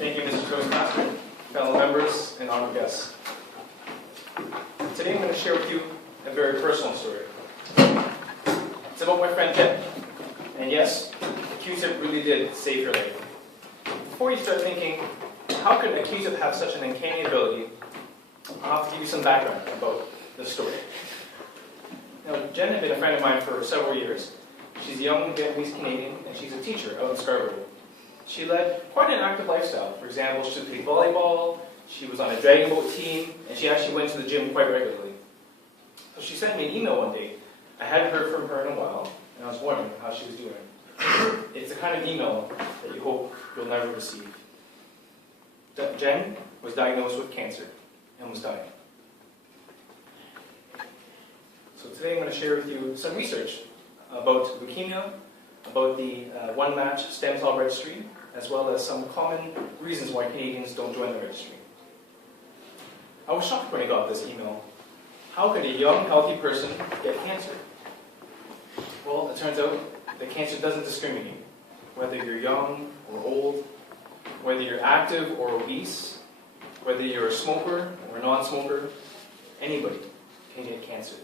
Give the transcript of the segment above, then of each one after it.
Thank you, Mr. Toastmaster, fellow members, and honored guests. Today I'm going to share with you a very personal story. It's about my friend Jen. And yes, the Q-tip really did save her life. Before you start thinking, how could a Q-tip have such an uncanny ability, I'll have to give you some background about the story. Now, Jen had been a friend of mine for several years. She's a young Vietnamese Canadian, and she's a teacher out in Scarborough. She led quite an active lifestyle. For example, she played volleyball, she was on a dragon boat team, and she actually went to the gym quite regularly. So she sent me an email one day. I hadn't heard from her in a while, and I was wondering how she was doing. It's the kind of email that you hope you'll never receive. Jen was diagnosed with cancer and was dying. So today I'm going to share with you some research about leukemia, about the OneMatch stem cell registry, as well as some common reasons why Canadians don't join the registry. I was shocked when I got this email. How could a young, healthy person get cancer? Well, it turns out that cancer doesn't discriminate. Whether you're young or old, whether you're active or obese, whether you're a smoker or a non-smoker, anybody can get cancer.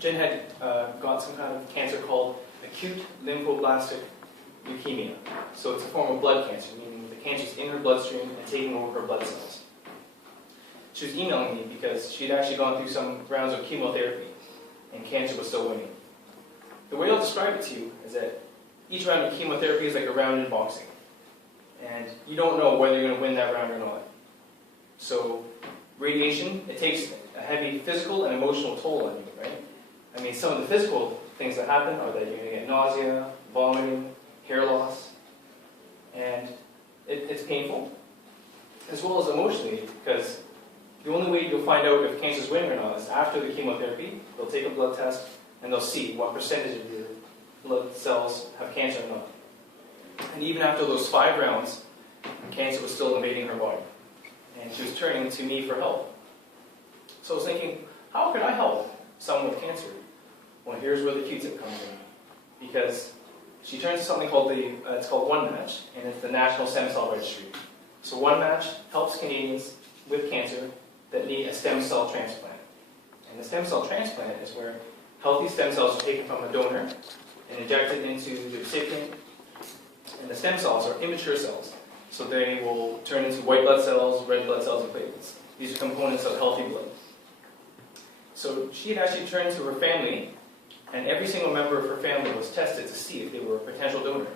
Jen had got some kind of cancer called acute lymphoblastic leukemia. So it's a form of blood cancer, meaning the cancer's in her bloodstream and taking over her blood cells. She was emailing me because she'd actually gone through some rounds of chemotherapy and cancer was still winning. The way I'll describe it to you is that each round of chemotherapy is like a round in boxing. And you don't know whether you're going to win that round or not. So radiation, it takes a heavy physical and emotional toll on you, right? I mean, some of the physical things that happen are that you're going to get nausea, vomiting, hair loss, and it's painful, as well as emotionally, because the only way you'll find out if cancer's winning or not is after the chemotherapy. They'll take a blood test, and they'll see what percentage of your blood cells have cancer or not. And even after those 5 rounds, cancer was still invading her body, and she was turning to me for help. So I was thinking, how could I help someone with cancer? Well, here's where the Q-tip comes in, because she turns to something called it's called OneMatch, and it's the National Stem Cell Registry. So OneMatch helps Canadians with cancer that need a stem cell transplant. And the stem cell transplant is where healthy stem cells are taken from a donor and injected into the recipient. And the stem cells are immature cells, so they will turn into white blood cells, red blood cells, and platelets. These are components of healthy blood. So she had actually turned to her family, and every single member of her family was tested to see if they were a potential donor.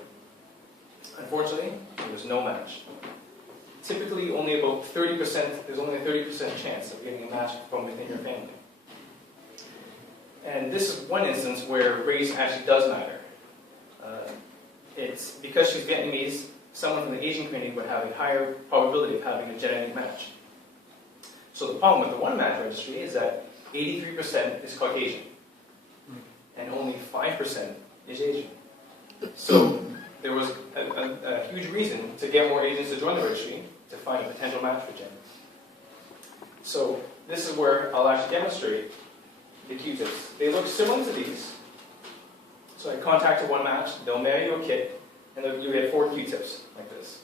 Unfortunately, there was no match. Typically, only about 30%, there's only a 30% chance of getting a match from within your family. And this is one instance where race actually does matter. It's because she's Vietnamese, someone from the Asian community would have a higher probability of having a genetic match. So the problem with the OneMatch registry is that 83% is Caucasian, and only 5% is Asian. So there was a huge reason to get more Asians to join the registry to find a potential match for Jen. So this is where I'll actually demonstrate the Q-tips. They look similar to these. So I contacted OneMatch, they'll mail you a kit, and you get 4 Q-tips like this.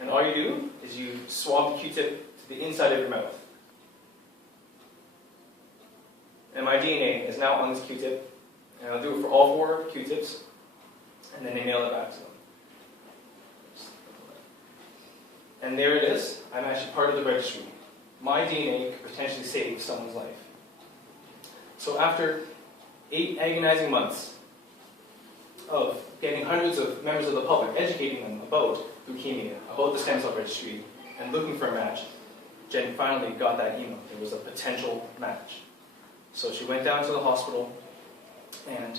And all you do is you swab the Q-tip to the inside of your mouth. And my DNA is now on this Q-tip, and I'll do it for all 4 Q-tips, and then they mail it back to them. And there it is. I'm actually part of the registry. My DNA could potentially save someone's life. So after 8 agonizing months of getting hundreds of members of the public, educating them about leukemia, about the stem cell registry, and looking for a match, Jen finally got that email. There was a potential match. So she went down to the hospital, and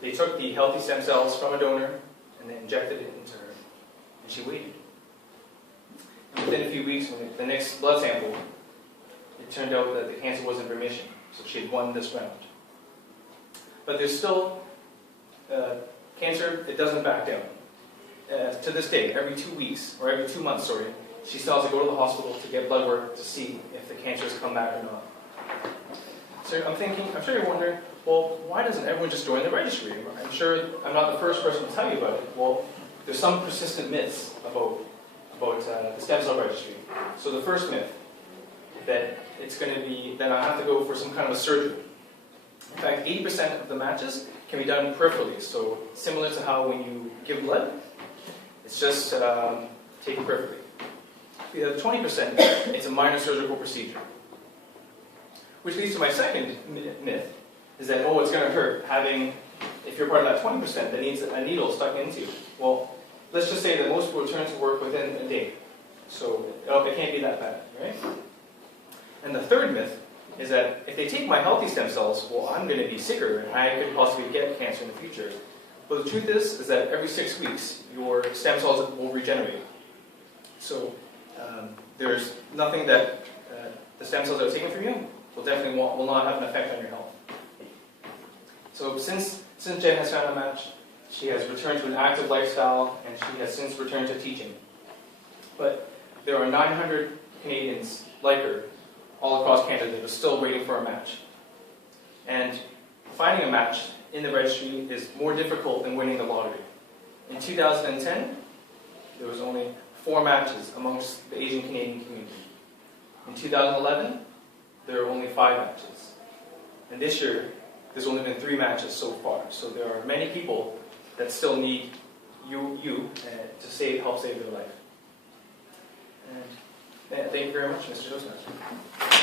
they took the healthy stem cells from a donor, and they injected it into her, and she waited. And within a few weeks, when the next blood sample, it turned out that the cancer was in remission, so she had won this round. But there's still cancer, it doesn't back down. To this day, every 2 weeks, or every 2 months, she still has to go to the hospital to get blood work to see if the cancer has come back or not. So I'm sure you're wondering, well, why doesn't everyone just join the registry? I'm sure I'm not the first person to tell you about it. Well, there's some persistent myths about about the stem cell registry. So the first myth, that it's going to be, that I have to go for some kind of a surgery. In fact, 80% of the matches can be done peripherally. So similar to how when you give blood, it's just taken peripherally. The other 20%, it's a minor surgical procedure. Which leads to my second myth, is that, oh, it's going to hurt having, if you're part of that 20% that needs a needle stuck into you. Well, let's just say that most people return to work within a day. So it can't be that bad, right? And the third myth is that if they take my healthy stem cells, well, I'm going to be sicker and I could possibly get cancer in the future. But the truth is that every 6 weeks, your stem cells will regenerate. So there's nothing that the stem cells that are taken from you will not have an effect on your health. So since Jen has found a match, she has returned to an active lifestyle, and she has since returned to teaching. But there are 900 Canadians like her all across Canada that are still waiting for a match. And finding a match in the registry is more difficult than winning the lottery. In 2010, there was only 4 matches amongst the Asian Canadian community. In 2011, there were only 5 matches. And this year, there's only been 3 matches so far. So there are many people that still need you to help save their life. And thank you very much, Mr. Toastmaster.